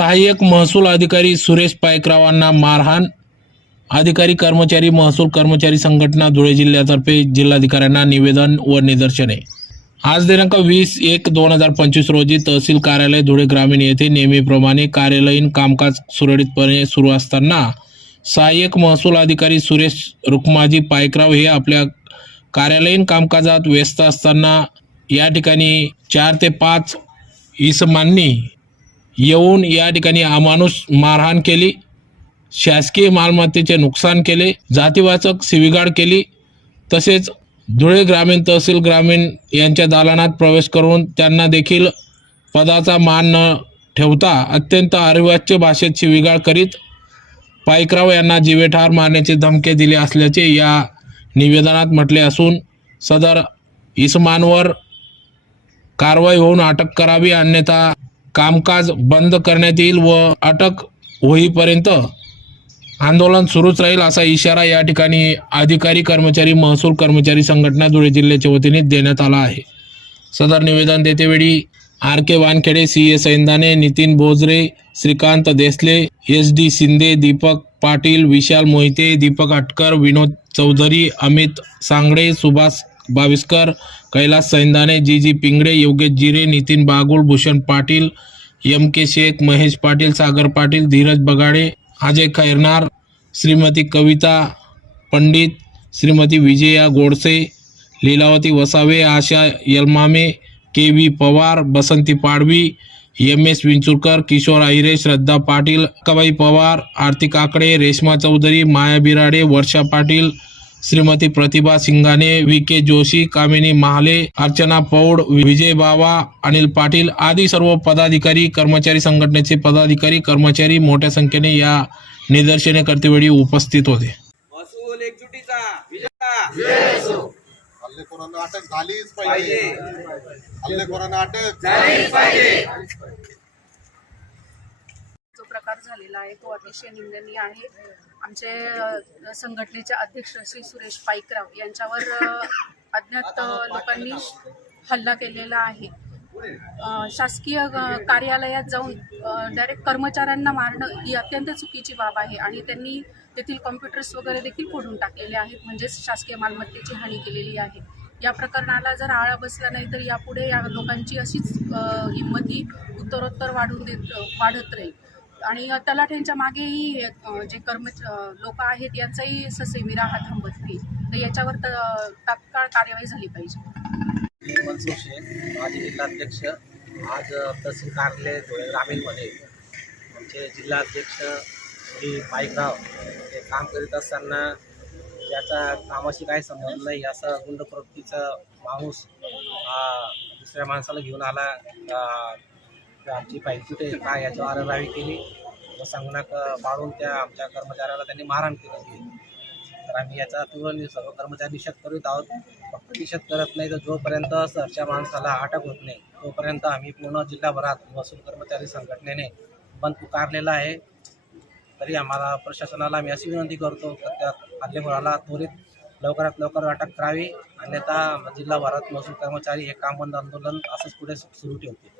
सहाय्यक महसूल अधिकारी सुरेश पायकरावांना मारहाण. अधिकारी कर्मचारी महसूल कर्मचारी संघटना धुळे जिल्ह्यातर्फे जिल्हाधिकाऱ्यांना निवेदन व निदर्शने. आज दिनांक वीस एक दोन हजार पंचवीस रोजी तहसील कार्यालय धुळे ग्रामीण येथे नेहमीप्रमाणे कार्यालयीन कामकाज सुरळीतपणे सुरू असताना सहाय्यक महसूल अधिकारी सुरेश रुक्माजी पायकराव हे आपल्या कार्यालयीन कामकाजात व्यस्त असताना या ठिकाणी चार ते पाच इसमांनी येऊन या ठिकाणी अमानुष मारहाण केली. शासकीय मालमत्तेचे नुकसान केले. जातीवाचक शिवीगाळ केली. तसेच धुळे ग्रामीण तहसील ग्रामीण यांच्या दालनात प्रवेश करून त्यांना देखील पदाचा मान न ठेवता अत्यंत अरिवाच्य भाषेत शिविगाळ करीत पायकराव यांना जीवेठार मारण्याचे धमके दिले असल्याचे या निवेदनात म्हटले असून सदर इसमानवर कारवाई होऊन अटक करावी अन्यथा कामकाज बंद करण्यात येईल व अटक होईपर्यंत आंदोलन सुरूच राहील असा इशारा या ठिकाणी अधिकारी कर्मचारी महसूल कर्मचारी संघटना धुळे जिल्ह्याच्या वतीने देण्यात आला आहे. सदर निवेदन देतेवेळी R K Wankhede C A Saindane Nitin Bhojre Shrikant Desle S D Shinde Deepak Patil Vishal Mohite Deepak Atkar Vinod Chaudhari Amit Sangde Subhash Baviskar Kailas Saindane G G Pingde Yogesh Jire Nitin Bagul Bhushan Patil M K Shaikh Mahesh Patil Sagar Patil Dheeraj Bagade Ajay Khairnar Shrimati Kavita Pandit Shrimati Vijaya Godse Leelavati Vasave Asha Yalmame K V Pawar Basanti Padvi M S Vinchurkar Kishor Ahire Shraddha Patil Kabai Pawar Aarti Kakade Reshma Chaudhari Maya Birade Varsha Patil Shrimati Pratibha Singane V. K. Joshi Kamini Mahale Archana Paud Vijay Bawa Anil Patil आदी सर्व पदाधिकारी कर्मचारी संघटनेचे पदाधिकारी कर्मचारी मोठ्या संख्येने या निदर्शने करतेवेळी उपस्थित होते. हल्लेखोरांना अटक झालीच पाहिजे. हल्लेखोरांना अटक झालीच पाहिजे. झालेला आहे. तो अतिशय निंदनीय आहे. आमचे संघटनेचे अध्यक्ष श्री सुरेश पाईकराव यांच्यावर अज्ञात लोकांनी हल्ला केलेला आहे. शासकीय कार्यालयात जाऊन डायरेक्ट कर्मचाऱ्यांना मारणं ही अत्यंत चुकीची बाब आहे आणि त्यांनी तेथील कॉम्प्युटर्स वगैरे देखील फोडून टाकलेले आहेत. म्हणजेच शासकीय मालमत्तेची हानी केलेली आहे. या प्रकरणाला जर आळा बसला नाही तर यापुढे या लोकांची अशीच हिंमत ही उत्तरोत्तर वाढून देत वाढत राहील. आणि तलाठ्यांच्या मागेही जे कर्म लोक आहेत यांचाही ससेमिरा हा थांबत नाही तर याच्यावर त तात्काळ कार्यवाही झाली पाहिजे. मनसूर शेख माजी जिल्हाध्यक्ष आज तहसील कार्यालय धुळे ग्रामीणमध्ये आमचे जिल्हाध्यक्ष श्री पाईकराव हे काम करीत असताना याचा कामाशी काही संबंध नाही असा गुंड प्रवृत्तीचा माणूस दुसऱ्या माणसाला घेऊन आला आमची पाहिजे कुठे काय याच्यावर आररावी केली. व संगणक पाडून त्या आमच्या कर्मचाऱ्याला त्यांनी मारहाण केली. तर आम्ही याचा तीव्र सर्व कर्मचारी निषेध करीत आहोत. फक्त निषेध करत नाही तर जोपर्यंत सरच्या माणसाला अटक होत नाही तोपर्यंत आम्ही पूर्ण जिल्हाभरात महसूल कर्मचारी संघटनेने बंद पुकारलेला आहे. तरी आम्हाला प्रशासनाला आम्ही अशी विनंती करतो तर त्या हल्लेखोराला त्वरित लवकरात लवकर अटक करावी. अन्यथा जिल्हाभरात महसूल कर्मचारी हे काम बंद आंदोलन असंच पुढे सुरू ठेवतील.